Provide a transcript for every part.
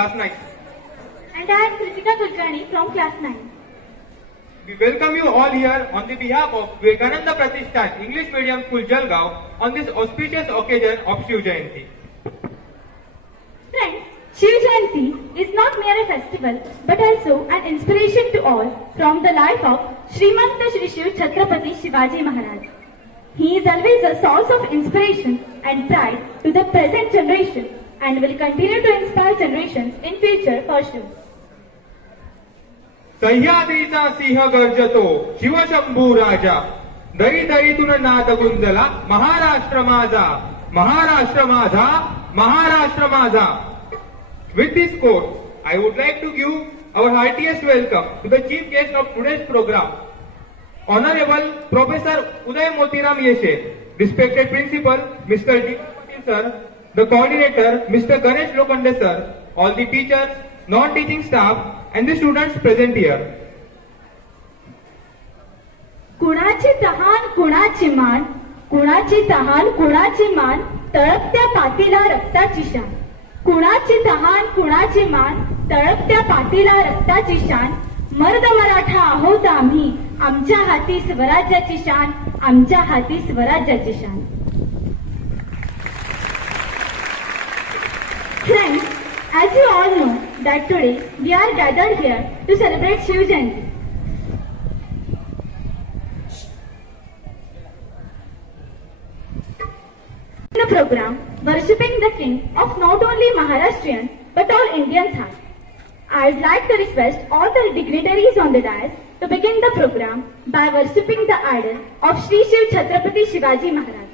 class 9. And I am Kritika Kulkarni from class 9. We welcome you all here on the behalf of Vivekananda Pratishthan English Medium School Jalgaon on this auspicious occasion of Shiv Jayanti. Friends, Shiv Jayanti is not mere a festival but also an inspiration to all from the life of Srimanta Shri Shiv Chhatrapati Shivaji Maharaj. He is always a source of inspiration and pride to the present generation and will continue to inspire generations in future for sure. सह्याद्रीचा सिंह गर्जतो शिवशंभू राजा दरी दरीतून नाद गुंजला महाराष्ट्र माझा महाराष्ट्र माझा महाराष्ट्र माझा. With this quote, I would like to give our heartiest welcome to the chief guest of today's program, Honorable Professor Uday Motiram Yeshe, respected Principal Mr. D. Patil Sir, the Coordinator Mr. Ganesh Lokande Sir, all the teachers, non-teaching staff, and the students present here. कुणाची तहान कुणाची मान, कुणाची तहान कुणाची मान, तळपत्या पातीला रक्ताची शान. कुणाची तहान कुणाची मान, तळपत्या पातीला रक्ताची शान. मर्द मराठा आहोत आम्ही, आमच्या हाती स्वराज्याची शान, आमच्या हाती स्वराज्याची शान. Friends, as you all know that today we are gathered here to celebrate Shiv Jayanti. In a program worshipping the king of not only Maharashtrians but all Indians heart. I'd like to request all the dignitaries on the dais to begin the program by worshipping the idol of Shri Shiv Chhatrapati Shivaji Maharaj.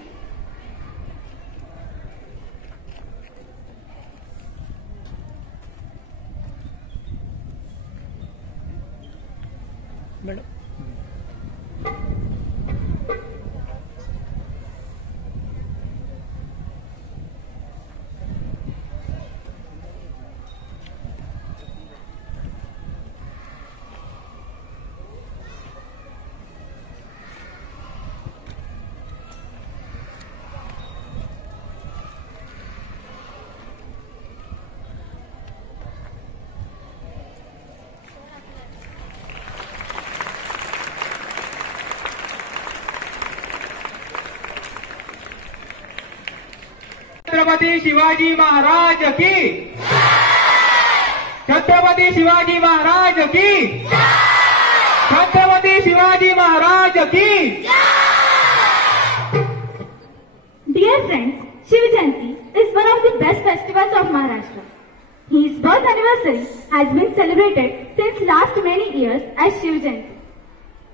Chhatrapati Shivaji Maharaj की, छत्रपती शिवाजी महाराज की, छत्रपती शिवाजी महाराज की. Dear friends, Shiv Jayanti is one of the best festivals of Maharashtra. His birth anniversary has been celebrated since last many years as Shiv Jayanti.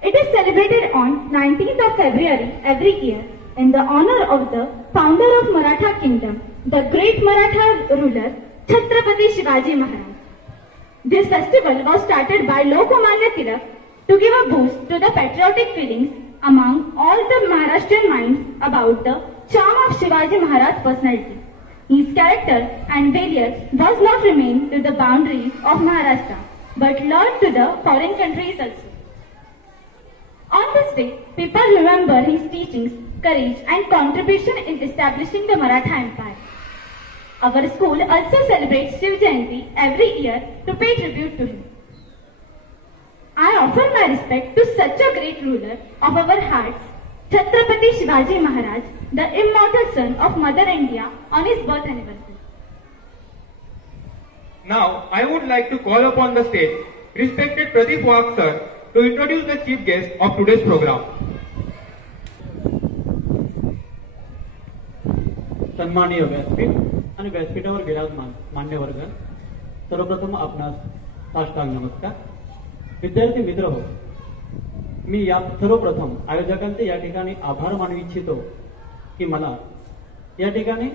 It is celebrated on 19th of February every year in the honor of the founder of Maratha Kingdom, the great Maratha ruler Chhatrapati Shivaji Maharaj. This festival was started by Lokmanya Tilak to give a boost to the patriotic feelings among all the Maharashtrian minds about the charm of Shivaji Maharaj's personality. His character and valor was not remain to the boundaries of Maharashtra, but learned to the foreign countries also. On this day, people remember his teachings, courage and contribution in establishing the Maratha Empire. Our school also celebrates Shiv Jayanti every year to pay tribute to him. I offer my respect to such a great ruler of our hearts, Chhatrapati Shivaji Maharaj, the immortal son of Mother India, on his birth anniversary. Now, I would like to call upon the stage respected Pradeep Wagh sir to introduce the chief guest of today's program. सन्माननीय व्यासपीठ आणि व्यासपीठावर विराजमान मान्यवर्ग, सर्वप्रथम आपणास साष्टांग नमस्कार. विद्यार्थी मित्र हो, मी या सर्वप्रथम आयोजकांचे या ठिकाणी आभार मानू इच्छितो की मला या ठिकाणी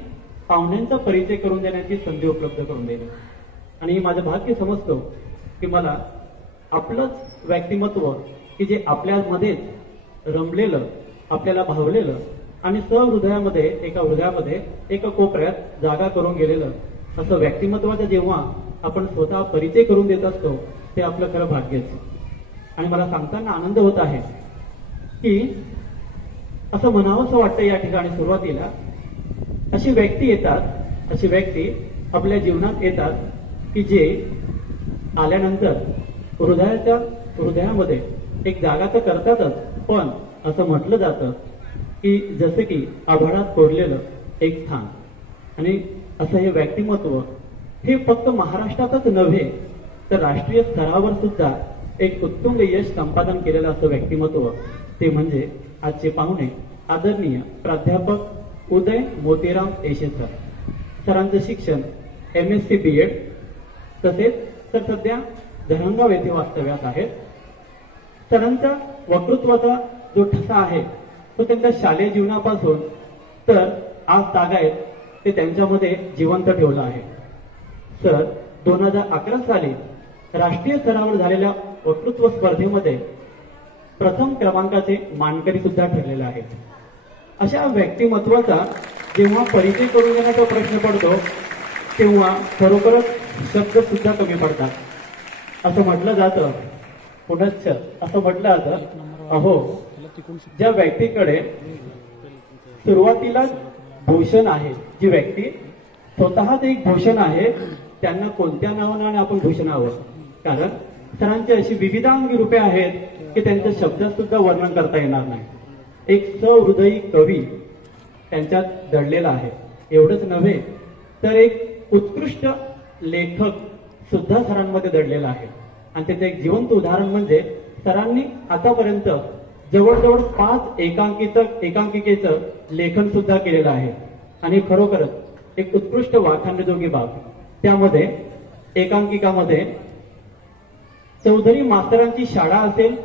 पाहुण्यांचा परिचय करून देण्याची संधी उपलब्ध करून देणे, आणि माझं भाग्य समजतो की मला आपलंच व्यक्तिमत्व की जे आपल्यामध्येच रमलेलं, आपल्याला भावलेलं आणि सहृदयामध्ये एका हृदयामध्ये एका कोपऱ्यात जागा करून गेलेलं असं व्यक्तिमत्वाचा जेव्हा आपण स्वतः परिचय करून देत असतो ते आपलं खरं भाग्यच. आणि मला सांगताना आनंद होत आहे की असं म्हणावंसं वाटतं या ठिकाणी सुरुवातीला अशी व्यक्ती येतात, अशी व्यक्ती आपल्या जीवनात येतात की जे आल्यानंतर हृदयामध्ये एक जागा तर करतातच, पण असं म्हटलं जातं की जसे की आभाळात कोरलेलं एक स्थान. आणि असं हे व्यक्तिमत्व हे फक्त महाराष्ट्रातच नव्हे तर राष्ट्रीय स्तरावर सुद्धा एक उत्तुंग यश संपादन केलेलं असं व्यक्तिमत्व ते म्हणजे आजचे पाहुणे आदरणीय प्राध्यापक उदय मोतीराम येशे सर. सरांचं शिक्षण MSc BEd, तसेच सर सध्या धरणगाव येथे वास्तव्यात आहेत. सरांचा वक्तृत्वाचा जो ठसा आहे तो त्यांच्या शालेय जीवनापासून तर आज तागायत ते त्यांच्यामध्ये जिवंत ठेवला आहे. सर 2011 साली राष्ट्रीय स्तरावर झालेल्या वक्तृत्व स्पर्धेमध्ये प्रथम क्रमांकाचे मानकरी सुद्धा ठरलेले आहेत. अशा व्यक्तिमत्वाचा जेव्हा परिचय करून घेण्याचा प्रश्न पडतो तेव्हा खरोखरच शब्द सुद्धा कमी पडतात. असं म्हटलं जातं, पुनश्च असं म्हटलं जातं, अहो ज्या व्यक्तीकडे सुरुवातीला भूषण आहे, जी व्यक्ती स्वतःच एक भूषण आहे, त्यांना कोणत्या नावाने आपण भूषणावं. कारण सरांची अशी विविधांगी रूपे आहेत की त्यांच्या शब्दात सुद्धा वर्णन करता येणार नाही. एक सहृदयी कवी त्यांच्यात दडलेला आहे. एवढंच नव्हे तर एक उत्कृष्ट लेखक सुद्धा सरांमध्ये दडलेला आहे. आणि त्याचं एक जिवंत उदाहरण म्हणजे सरांनी आतापर्यंत जवळजवळ 5 एकांकिकेचं लेखन सुद्धा केलेलं आहे. आणि खरोखरच एक उत्कृष्ट वाखाणण्याजोगी बाब. त्यामध्ये एकांकिकामध्ये चौधरी मास्तरांची शाळा असेल,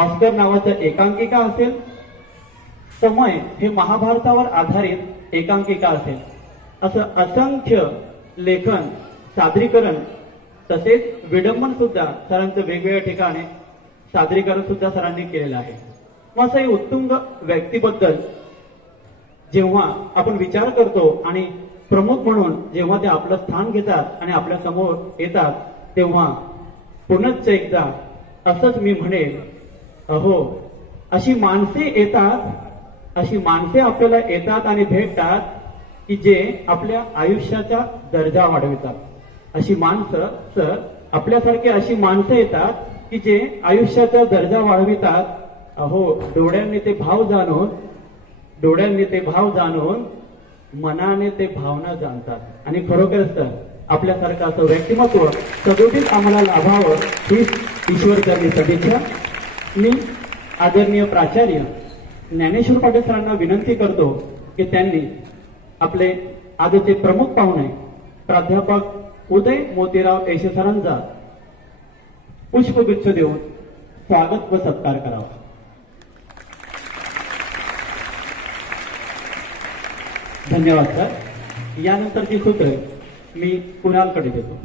ऑस्कर नावाचं एकांकिका असेल, समय हे महाभारतावर आधारित एकांकिका असेल, असं असंख्य लेखन, सादरीकरण तसेच विडंबन सुद्धा सरांचं वेगवेगळ्या ठिकाणी सादरीकरण सुद्धा सरांनी केलेलं आहे. मग असं हे उत्तुंग व्यक्तीबद्दल जेव्हा आपण विचार करतो आणि प्रमुख म्हणून जेव्हा ते आपलं स्थान घेतात आणि आपल्या समोर येतात, तेव्हा पुनश्च एकदा असंच मी म्हणेन, अहो अशी माणसे येतात, अशी माणसे आपल्याला येतात आणि भेटतात की जे आपल्या आयुष्याचा दर्जा वाढवितात. अशी माणसं सर, आपल्यासारखे अशी माणसं येतात की जे आयुष्याचा दर्जा वाढवितात. अहो डोळ्यांनी ते भाव जाणून मनाने ते भावना जाणतात. आणि खरोखरच तर आपल्यासारखं असं व्यक्तिमत्व सदोदित आम्हाला लाभावं ही ईश्वरचरणी सदिच्छा. मी आदरणीय प्राचार्य ज्ञानेश्वर पाटील सरांना विनंती करतो की त्यांनी आपले आजचे प्रमुख पाहुणे प्राध्यापक उदय मोतीराव येशे सरांचा पुष्पगुच्छ देऊन स्वागत व सत्कार करावा. धन्यवाद सर. यानंतरची सूत्र मी कुणालकडे देतो.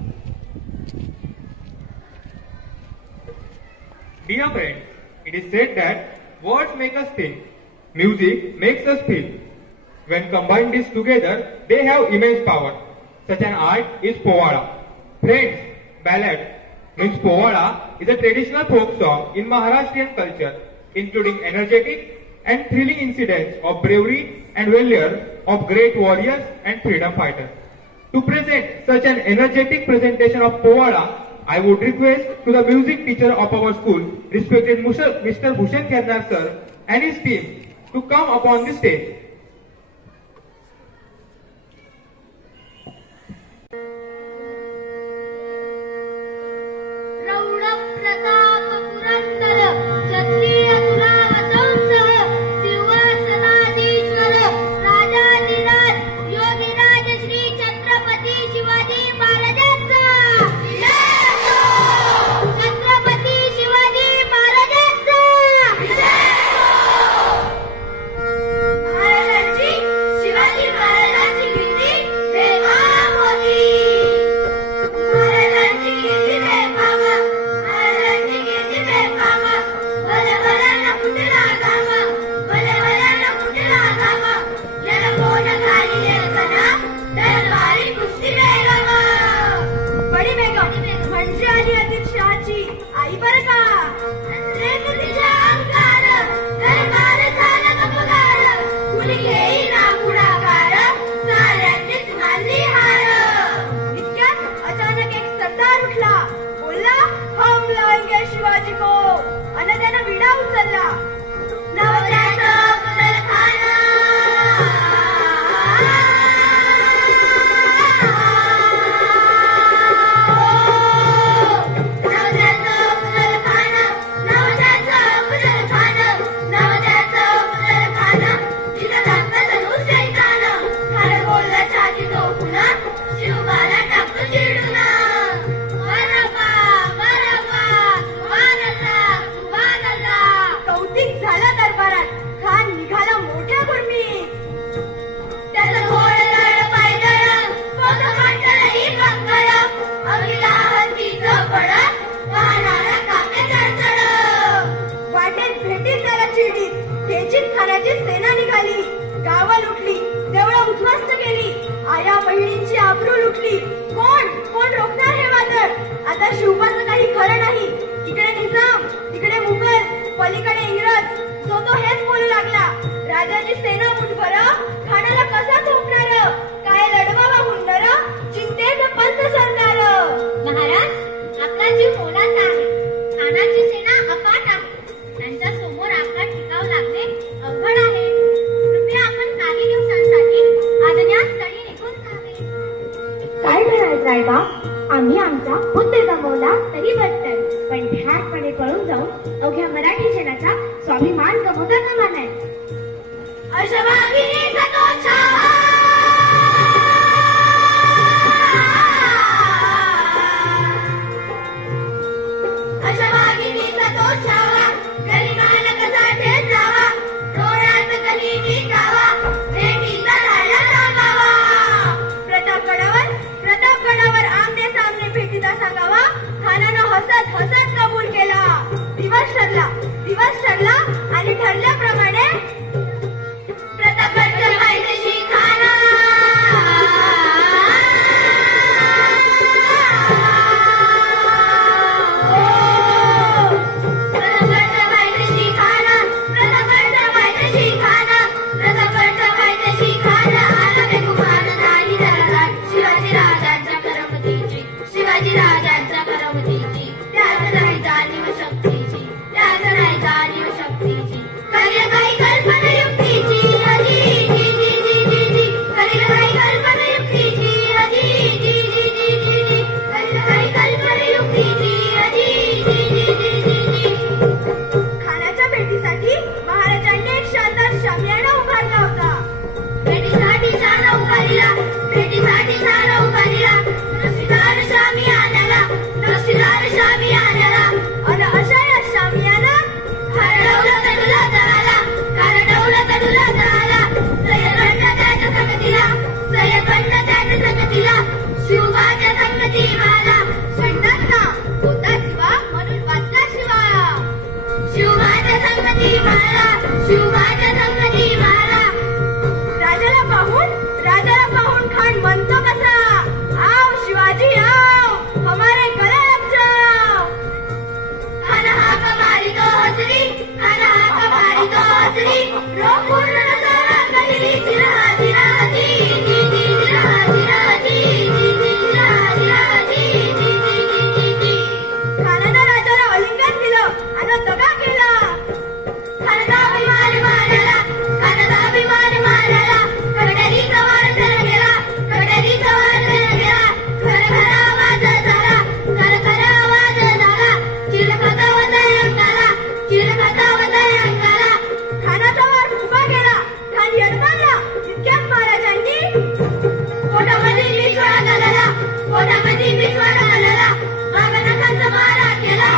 Dear friends, it is said that words make us think, music makes us feel. When combined these together, they have immense power. Such an art is Povada. Friends, ballad means Povada is a traditional folk song in Maharashtrian culture, including energetic and thrilling incidents of bravery and valor of great warriors and freedom fighters. To present such an energetic presentation of Povada, I would request to the music teacher of our school, respected Mr. Bhushan Khernar sir and his team to come upon the stage. आम्ही आमचा बुद्ध गमावला तरी बदल, पण ध्यानपणे पळून जाऊन अवघ्या मराठी जनाचा स्वाभिमान गमावता कामा नये. छावा गरिबाला कसा ठेचावा डोळ्यात कलिनी जावा भेटीचा राजा सांगावा प्रतापगडावर आमने सामने भेटीचा सांगावा खानानं हसत हसत कबूल केला दिवस ठरला आणि ठरल्याप्रमाणे प्रतापगडच्या पायथ्याशी खाना शिवाजी राजांच्या करमतीची त्याच नाही जाणीव शक्तीची करील काही कल्पना युक्तीची हजी करील काही कल्पना युक्तीची हजी करील काही कल्पना युक्तीची हजी खानाच्या भेटीसाठी महाराजांनी एक शानदार शामियाना उभारला होता भेटीसाठी शाना उभारला नक्षीदार शामियानाला अन अशा या शामियाना हरडवलं कडूला जळाला सय्यदबंड त्याच्या संगतीला शिवबाच्या संगती मला म्हणतात ना होता शिवा म्हणून वाचला शिवा शिवबाच्या संगती मला राजाला पाहून खान म्हणतो कसा आओ शिवाजी आओ हमारे गले लग जाओ खाना हाक मारी तो हसरी रो पूर्ण नजारा कहिली जिराजी खानानं राजाला अलिंगन दिलं आणि दगा केला खानाचा अभिमान मारला कटरी सवार गेला खरखर आवाज झाला चिलखता वदयंकाला खानाचा वार उभा गेला खाली अडकला इतक्यात महाराजांनी पोटामध्ये विश्वास घालला मागनखांचा मारा केला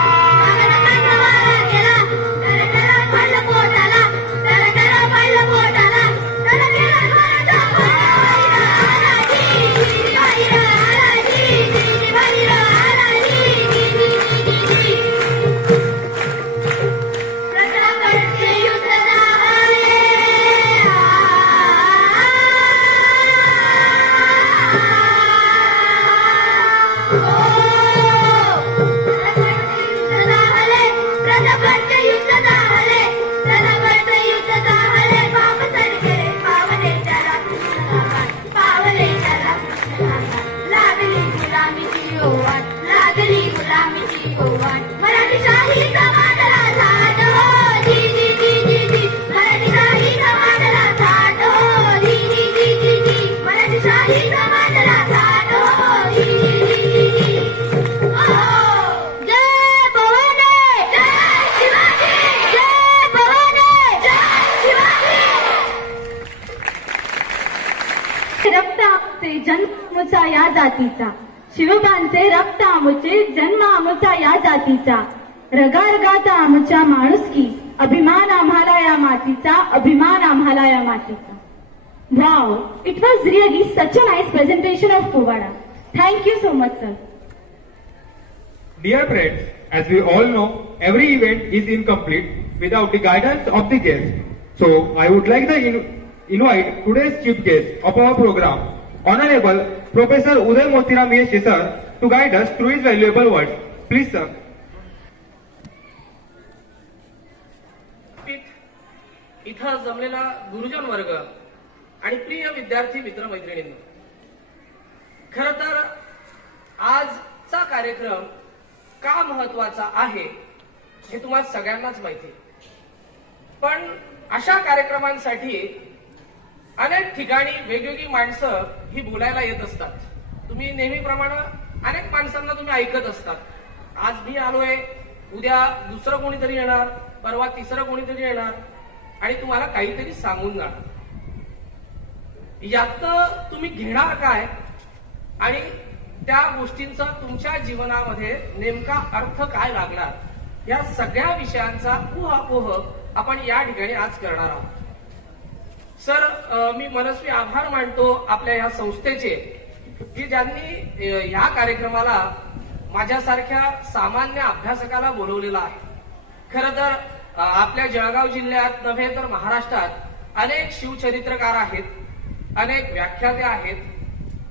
टरटरा पडलं पोटाला त्याला केला प्रतापगडचे युद्ध झाले बाप सरकेले पावले त्याला लागली गुलामीची ओवाट मराठी शाहीचा मांडला थाट हो मराठी शाहीचा मांडला थाट हो मराठी शाहीचा मांडला थाट हो जय भवानी जय शिवाजी जय भवानी जय शिवाजी रक्त आमचे जन्म आमुचा या जातीचा शिवबांचे रक्त आमुचे जन्म आमुचा या जातीचा रगारगाता आमुच्या माणुसकी अभिमान आम्हाला या मातीचा Wow, it was really such a nice presentation of Povada. Thank you so much, sir. Dear friends, as we all know, every event is incomplete without the guidance of the guest. So, I would like to invite today's chief guest of our program, Honorable Professor Uday Motiram Yeshi sir, to guide us through his valuable words. Please, sir. इथं जमलेला गुरुजन वर्ग आणि प्रिय विद्यार्थी मित्र मैत्रिणींनो, खरं तर आजचा कार्यक्रम का महत्वाचा आहे हे तुम्हाला सगळ्यांनाच माहिती आहे. पण अशा कार्यक्रमांसाठी अनेक ठिकाणी वेगवेगळी माणसं ही बोलायला येत असतात. तुम्ही नेहमीप्रमाणे अनेक माणसांना तुम्ही ऐकत असतात. आज मी आलोय, उद्या दुसरं कोणीतरी येणार, परवा तिसरं कोणीतरी येणार आणि तुम्हाला काहीतरी सांगून जाणार. यात तुम्ही घेणार काय आणि त्या गोष्टींचा तुमच्या जीवनामध्ये नेमका अर्थ काय लागणार या सगळ्या विषयांचा उहापोह आपण या ठिकाणी आज करणार आहोत. सर, मी मनस्वी आभार मानतो आपल्या या संस्थेचे की ज्यांनी या कार्यक्रमाला माझ्यासारख्या सामान्य अभ्यासकाला बोलवलेला आहे. खरं तर आपल्या जळगाव जिल्ह्यात नव्हे तर महाराष्ट्रात अनेक शिवचरित्रकार आहेत, अनेक व्याख्याते आहेत,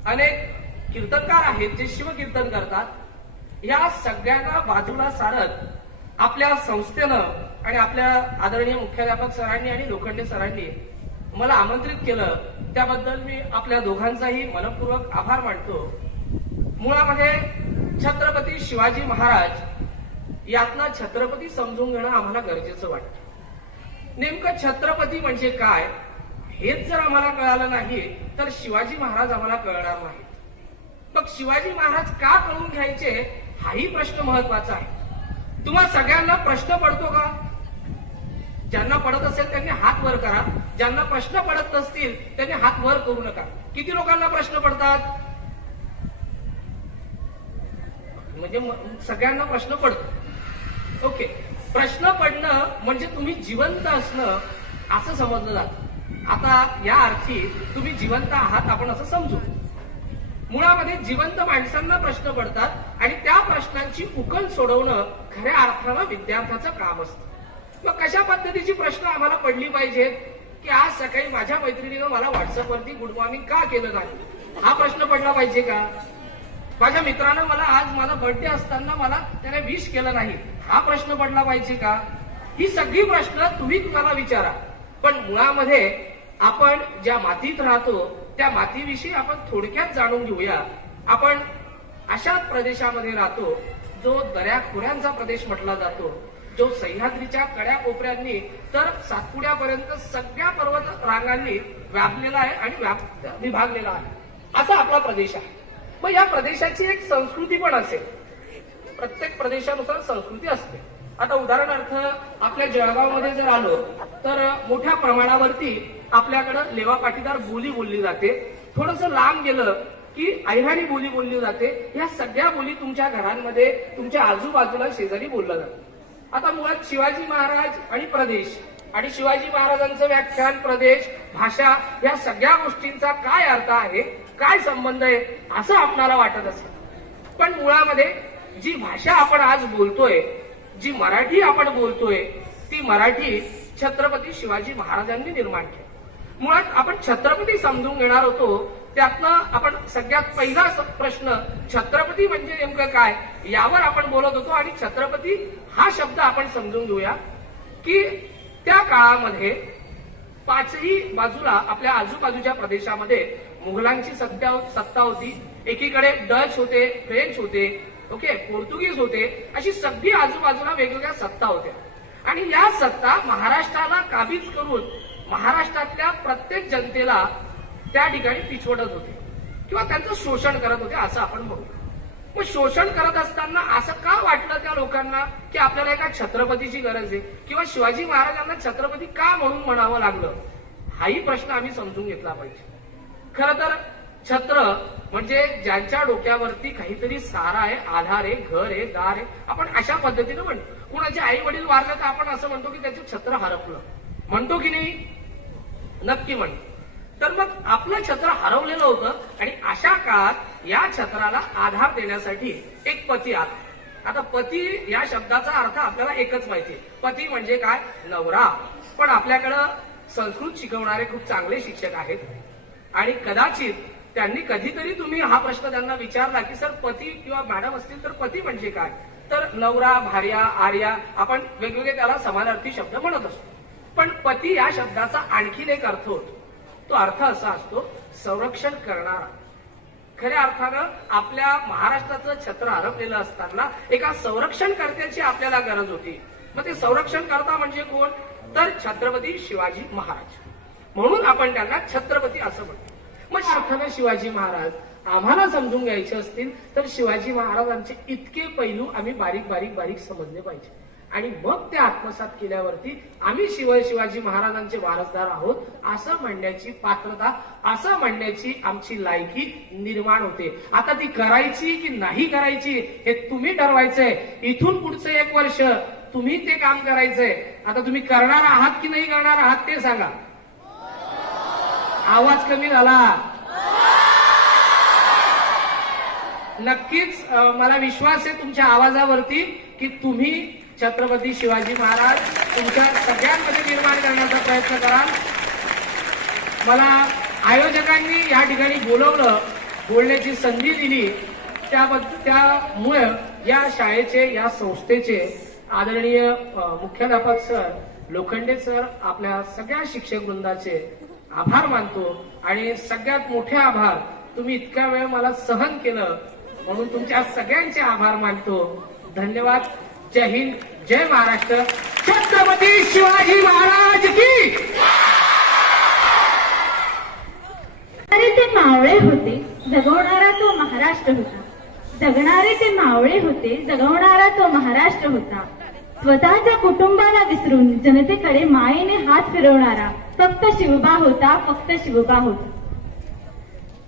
अनेक कीर्तनकार आहेत जे शिवकीर्तन करतात. या सगळ्यांना बाजूला सारत आपल्या संस्थेनं आणि आपल्या आदरणीय मुख्याध्यापक सरांनी आणि लोखंडे सरांनी मला आमंत्रित केलं, त्याबद्दल मी आपल्या दोघांचाही मनपूर्वक आभार मानतो. मुळामध्ये छत्रपती शिवाजी महाराज यातनं छत्रपती समजून घेणं आम्हाला गरजेचं वाटतं. नेमकं छत्रपती म्हणजे काय हेच जर आम्हाला कळालं नाही तर शिवाजी महाराज आम्हाला कळणार नाही. मग शिवाजी महाराज का कळून घ्यायचे हाही प्रश्न महत्वाचा आहे. तुम्हा सगळ्यांना प्रश्न पडतो का? ज्यांना पडत असेल त्यांनी हात वर करा, ज्यांना प्रश्न पडत नसतील त्यांनी हात वर करू नका. किती लोकांना प्रश्न पडतात? म्हणजे सगळ्यांना प्रश्न पडतो. ओके, प्रश्न पडणं म्हणजे तुम्ही जिवंत असणं असं समजलं जातं. आता या अर्थी तुम्ही जिवंत आहात आपण असं समजू. मुळामध्ये जिवंत माणसांना प्रश्न पडतात आणि त्या प्रश्नांची उकल सोडवणं खऱ्या अर्थानं विद्यार्थ्याचं काम असतं. मग कशा पद्धतीची प्रश्न आम्हाला पडली पाहिजेत की आज सकाळी माझ्या मैत्रिणीनं मला व्हॉट्सअपवरती गुड मॉर्निंग का केलं नाही हा प्रश्न पडला पाहिजे का? माझ्या मित्रानं मला आज माझा बर्थडे असताना मला त्याने विश केलं नाही हा प्रश्न पडला पाहिजे का? ही सगळी प्रश्न तुम्हाला विचारा. पण मुळामध्ये आपण ज्या मातीत राहतो त्या मातीविषयी आपण थोडक्यात जाणून घेऊया. आपण अशाच प्रदेशामध्ये राहतो जो दऱ्याखोऱ्यांचा प्रदेश म्हटला जातो, जो सह्याद्रीच्या कड्या कोपऱ्यांनी तर सातपुड्यापर्यंत सगळ्या पर्वत रांगांनी व्यापलेला आहे आणि विभागलेला आहे. असा आपला प्रदेश आहे. मग या प्रदेशाची एक संस्कृती पण असेल. प्रत्येक प्रदेशानुसार संस्कृती असते. आता उदाहरणार्थ आपल्या जळगावमध्ये जर आलो तर मोठ्या प्रमाणावरती आपल्याकडं लेवा पाटीदार बोली बोलली जाते. थोडंसं लांब गेलं की अहिराणी बोली बोलली जाते. या सगळ्या बोली तुमच्या घरांमध्ये तुमच्या आजूबाजूला शेजारी बोललं जातं. आता मुळात शिवाजी महाराज आणि प्रदेश आणि शिवाजी महाराजांचं व्याख्यान, प्रदेश, भाषा या सगळ्या गोष्टींचा काय अर्थ आहे, काय संबंध आहे असं आपल्याला वाटत असेल. पण मुळामध्ये जी भाषा आपण आज बोलतोय, जी मराठी आपण बोलतोय, ती मराठी छत्रपती शिवाजी महाराजांनी निर्माण केली. मुळात आपण छत्रपती समजून घेणार होतो. त्यातनं आपण सगळ्यात पहिला प्रश्न छत्रपती म्हणजे नेमकं काय यावर आपण बोलत होतो. आणि छत्रपती हा शब्द आपण समजून घेऊया की त्या काळामध्ये पाचही बाजूला आपल्या आजूबाजूच्या प्रदेशामध्ये मुघलांची सत्ता होती. एकीकडे डच होते, फ्रेंच होते, ओके, पोर्तुगीज होते. अशी सगळी आजूबाजूला वेगवेगळ्या सत्ता होत्या. आणि या सत्ता महाराष्ट्राला काबीज करून महाराष्ट्रातल्या प्रत्येक जनतेला त्या ठिकाणी पिछवटत होते किंवा त्यांचं शोषण करत होते असं आपण म्हणू. मग शोषण करत असताना असं का वाटलं त्या लोकांना की आपल्याला एका छत्रपतीची गरज आहे किंवा शिवाजी महाराजांना छत्रपती का म्हणून म्हणावं लागलं हाही प्रश्न आम्ही समजून घेतला पाहिजे. खरं तर छत्र म्हणजे ज्यांच्या डोक्यावरती काहीतरी सारा आहे, आधार आहे, घर आहे, दार आहे, आपण अशा पद्धतीनं म्हणतो. कुणाचे आई वडील वारले तर आपण असं म्हणतो की त्याचं छत्र हरपलं, म्हणतो की नाही? नक्की म्हणतो. तर मग आपलं छत्र हरवलेलं होतं आणि अशा काळात या छत्राला आधार देण्यासाठी एक पती आला. आता पती या शब्दाचा अर्थ आपल्याला एकच माहिती आहे, पती म्हणजे काय? नवरा. पण आपल्याकडं संस्कृत शिकवणारे खूप चांगले शिक्षक आहेत आणि कदाचित त्यांनी कधीतरी तुम्ही हा प्रश्न त्यांना विचारला की सर पती किंवा मॅडम असतील तर पती म्हणजे काय, तर नवरा, भार्या, आर्या आपण वेगवेगळे त्याला समानार्थी शब्द म्हणत असतो. पण पती या शब्दाचा आणखीन एक अर्थ होतो. तो अर्थ असा असतो संरक्षण करणारा. खऱ्या अर्थानं आपल्या महाराष्ट्राचं छत्र हरपलेलं असताना एका संरक्षणकर्त्याची आपल्याला गरज होती. मग ते संरक्षणकर्ता म्हणजे कोण, तर छत्रपती शिवाजी महाराज. म्हणून आपण त्यांना छत्रपती असं म्हणतो. मग अर्थानं शिवाजी महाराज आम्हाला समजून घ्यायचे असतील तर शिवाजी महाराजांचे इतके पैलू आम्ही बारीक बारीक बारीक समजले पाहिजे. आणि मग ते आत्मसात केल्यावरती आम्ही शिवाजी महाराजांचे वारसदार आहोत असं म्हणण्याची पात्रता, असं म्हणण्याची आमची लायकी निर्माण होते. आता ती करायची की नाही करायची हे तुम्ही ठरवायचंय. इथून पुढचं 1 वर्ष तुम्ही ते काम करायचंय. आता तुम्ही करणार आहात की नाही करणार आहात ते सांगा. आवाज कमी झाला. नक्कीच मला विश्वास आहे तुमच्या आवाजावरती की तुम्ही छत्रपती शिवाजी महाराज तुमच्या सगळ्यांमध्ये निर्माण करण्याचा प्रयत्न कराल. मला आयोजकांनी या ठिकाणी बोलवलं, बोलण्याची संधी दिली, त्यामुळे या शाळेचे, या संस्थेचे आदरणीय मुख्याध्यापक सर लोखंडे सर, आपल्या सगळ्या शिक्षक वृंदाचे आभार मानतो. आणि सगळ्यात मोठे आभार, तुम्ही इतका वेळ मला सहन केलं म्हणून तुमच्या सगळ्यांचे आभार मानतो. धन्यवाद. जय हिंद, जय महाराष्ट्र. छत्रपती शिवाजी महाराज की. अरे ते मावळे होते, जगवणारा तो महाराष्ट्र होता. जगणारे ते मावळे होते, जगवणारा तो महाराष्ट्र होता. स्वतःच्या कुटुंबाला विसरून जनतेकडे मायेने हात फिरवणारा फक्त शिवबा होता, फक्त शिवबा होता.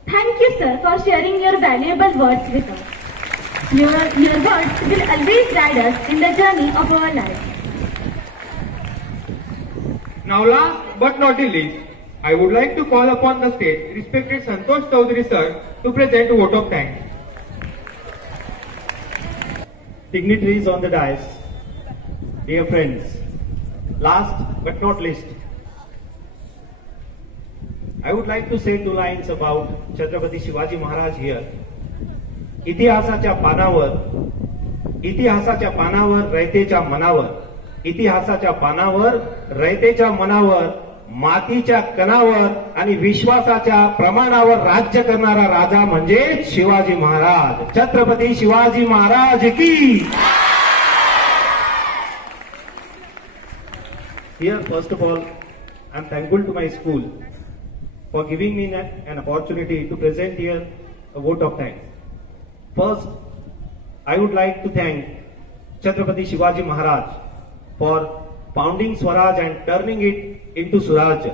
Thank you sir for sharing your valuable words with us. Your words will always guide us in the journey of our life. Now last but not the least, I would like to call upon the stage respected Santosh Chaudhary sir to present a vote of thanks. Dignitaries on the dais, dear friends, last but not least, I would like to say 2 lines about Chhatrapati Shivaji Maharaj here. इतिहासाच्या पानावर, रयतेच्या मनावर, इतिहासाच्या पानावर, रयतेच्या मनावर, मातीच्या कणावर आणि विश्वासाच्या प्रमाणावर राज्य करणारा राजा म्हणजे शिवाजी महाराज. छत्रपती शिवाजी महाराज की. Here, first of all, I am thankful to my school for giving me an opportunity to present here a vote of thanks. First, I would like to thank Chhatrapati Shivaji Maharaj for founding Swaraj and turning it into Suraj.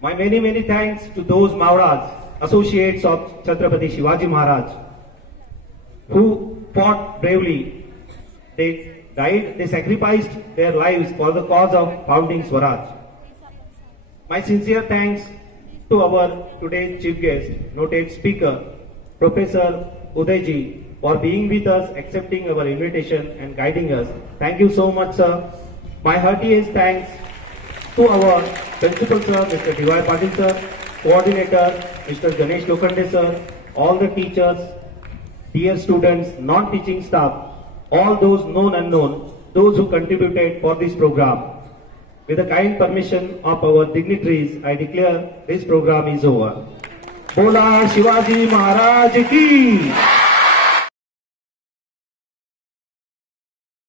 My many thanks to those Mauras, associates of Chhatrapati Shivaji Maharaj, who fought bravely. They died, they sacrificed their lives for the cause of founding Swaraj. My sincere thanks to our today's chief guest, noted speaker, Professor Udayji, for being with us, accepting our invitation and guiding us. Thank you so much, sir. My heartiest thanks to our principal sir, Mr. D.Y. Patil sir, coordinator, Mr. Ganesh Lokhande sir, all the teachers, dear students, non-teaching staff, all those known and unknown, those who contributed for this program. With the kind permission of our dignitaries, I declare this program is over. बोला शिवाजी महाराज की.